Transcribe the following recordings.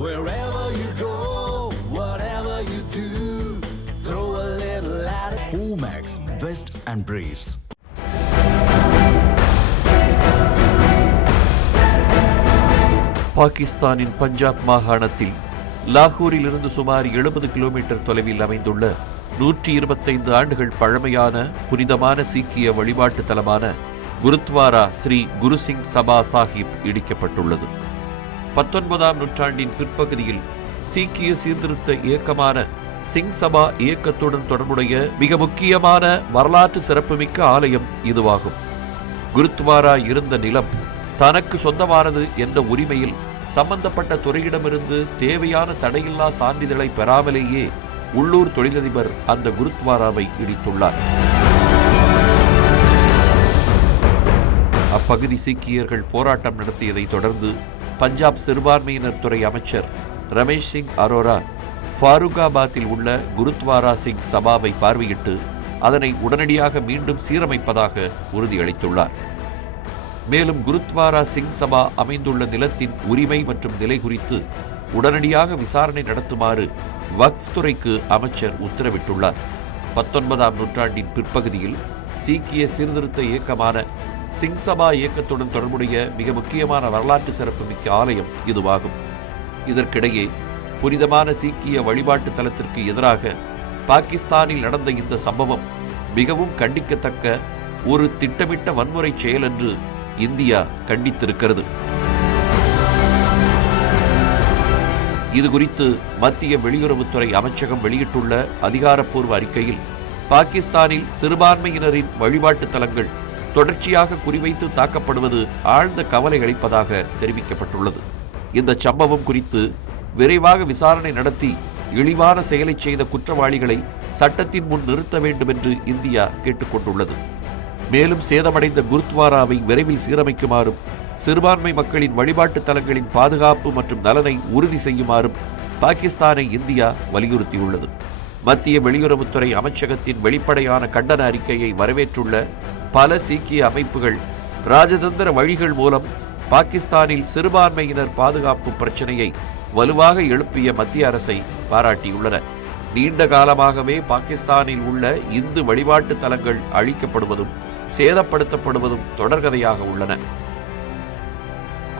Wherever you go, whatever you do, throw a little at it. Omax, Vest and Briefs. பாகிஸ்தானின் பஞ்சாப் மாகாணத்தில் லாகூரில் இருந்து சுமார் 70 கிலோமீட்டர் தொலைவில் அமைந்துள்ள 125 ஆண்டுகள் பழமையான புனிதமான சீக்கிய வழிபாட்டு தலமான குருத்வாரா ஸ்ரீ குருசிங் சபா சாஹிப் இடிக்கப்பட்டுள்ளது. 19ஆம் நூற்றாண்டின் பிற்பகுதியில் சீக்கிய சீர்திருத்த இயக்கமான சிங் சபா இயக்கத்துடன் தொடர்புடைய மிக முக்கியமான வரலாற்று சிறப்புமிக்க ஆலயம் இதுவாகும். குருத்வாரா இருந்த நிலம் தனக்கு சொந்தமானது என்ற உரிமையில் சம்பந்தப்பட்ட துறையிடமிருந்து தேவையான தடையில்லா சான்றிதழை பெறாமலேயே உள்ளூர் தொழிலதிபர் அந்த குருத்வாராவை இடித்துள்ளார். அப்பகுதி சீக்கியர்கள் போராட்டம் நடத்தியதை தொடர்ந்து பஞ்சாப் சிறுபான்மையினர் துறை அமைச்சர் ரமேஷ் சிங் அரோரா ஃபாருகாபாத்தில் உள்ள குருத்வாரா சிங் சபாவை பார்வையிட்டு அதனை உடனடியாக மீண்டும் சீரமைப்பதாக உறுதியளித்துள்ளார். மேலும் குருத்வாரா சிங் சபா அமைந்துள்ள நிலத்தின் உரிமை மற்றும் நிலை குறித்து உடனடியாக விசாரணை நடத்துமாறு வக்ஃப் துறைக்கு அமைச்சர் உத்தரவிட்டுள்ளார். 19ஆம் நூற்றாண்டின் பிற்பகுதியில் சீக்கிய சீர்திருத்த இயக்கமான சிங் சபா இயக்கத்துடன் தொடர்புடைய மிக முக்கியமான வரலாற்று சிறப்புமிக்க ஆலயம் இதுவாகும். இதற்கிடையே புனிதமான சீக்கிய வழிபாட்டு தலத்திற்கு எதிராக பாகிஸ்தானில் நடந்த இந்த சம்பவம் மிகவும் கண்டிக்கத்தக்க ஒரு திட்டமிட்ட வன்முறை செயல் என்று இந்தியா கண்டித்திருக்கிறது. இதுகுறித்து மத்திய வெளியுறவுத்துறை அமைச்சகம் வெளியிட்டுள்ள அதிகாரப்பூர்வ அறிக்கையில் பாகிஸ்தானில் சிறுபான்மையினரின் வழிபாட்டு தலங்கள் தொடர்ச்சியாக குறிவைத்து தாக்கப்படுவது ஆழ்ந்த கவலை அளிப்பதாக தெரிவிக்கப்பட்டுள்ளது. இந்த சம்பவம் குறித்து விரைவாக விசாரணை நடத்தி இழிவான செயலை செய்த குற்றவாளிகளை சட்டத்தின் முன் நிறுத்த வேண்டும் என்று இந்தியா கேட்டுக்கொண்டுள்ளது. மேலும் சேதமடைந்த குருத்வாராவை விரைவில் சீரமைக்குமாறும் சிறுபான்மை மக்களின் வழிபாட்டு தலங்களின் பாதுகாப்பு மற்றும் நலனை உறுதி செய்யுமாறும் பாகிஸ்தானை இந்தியா வலியுறுத்தியுள்ளது. மத்திய வெளியுறவுத்துறை அமைச்சகத்தின் வெளிப்படையான கண்டன அறிக்கையை வரவேற்றுள்ள பல சீக்கிய அமைப்புகள் ராஜதந்திர வழிகள் மூலம் பாகிஸ்தானில் சிறுபான்மையினர் பாதுகாப்பு பிரச்சினையை வலுவாக எழுப்பிய மத்திய அரசை பாராட்டியுள்ளன. நீண்ட காலமாகவே பாகிஸ்தானில் உள்ள இந்து வழிபாட்டு தலங்கள் அழிக்கப்படுவதும் சேதப்படுத்தப்படுவதும் தொடர்கதையாக உள்ளன.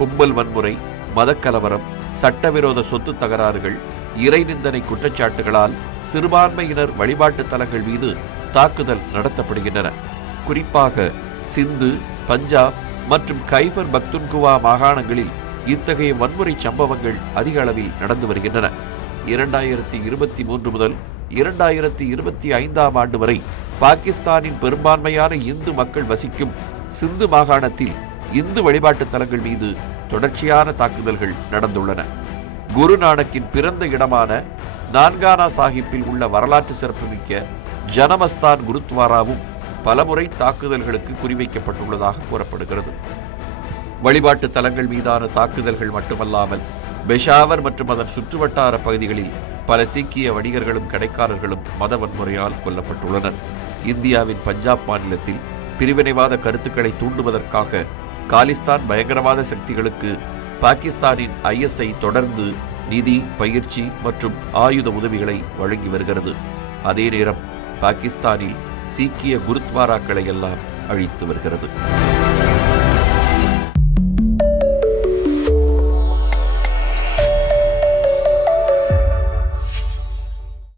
கும்பல் வன்முறை, மதக்கலவரம், சட்டவிரோத சொத்து தகராறுகள், இறை நிந்தனை குற்றச்சாட்டுகளால் சிறுபான்மையினர் வழிபாட்டு தலங்கள் மீது தாக்குதல் நடத்தப்படுகின்றன. குறிப்பாக சிந்து, பஞ்சாப் மற்றும் கைபர் பக்துன்குவா மாகாணங்களில் இத்தகைய வன்முறை சம்பவங்கள் அதிக அளவில் நடந்து வருகின்றன. 2023 முதல் 2025ஆம் ஆண்டு வரை பாகிஸ்தானின் பெரும்பான்மையான இந்து மக்கள் வசிக்கும் சிந்து மாகாணத்தில் இந்து வழிபாட்டு தலங்கள் மீது தொடர்ச்சியான தாக்குதல்கள் நடந்துள்ளன. குரு நானக்கின் பிறந்த இடமான நான்கானா சாஹிப்பில் உள்ள வரலாற்று சிறப்புமிக்க ஜனமஸ்தான் குருத்வாராவும் பலமுறை தாக்குதல்களுக்கு குறிவைக்கப்பட்டுள்ளதாக கூறப்படுகிறது. வழிபாட்டு தலங்கள் மீதான தாக்குதல்கள் மட்டுமல்லாமல் பெஷாவர் மற்றும் அதன் சுற்றுவட்டார பகுதிகளில் பல சீக்கிய வணிகர்களும் கடைக்காரர்களும் மத வன்முறையால் கொல்லப்பட்டுள்ளனர். இந்தியாவின் பஞ்சாப் மாநிலத்தில் பிரிவினைவாத கருத்துக்களை தூண்டுவதற்காக காலிஸ்தான் பயங்கரவாத சக்திகளுக்கு பாகிஸ்தானின் ISI தொடர்ந்து நிதி, பயிற்சி மற்றும் ஆயுத உதவிகளை வழங்கி வருகிறது. அதே நேரம் பாகிஸ்தானில் சீக்கிய குருத்வாராக்களை எல்லாம் அழித்து வருகிறது.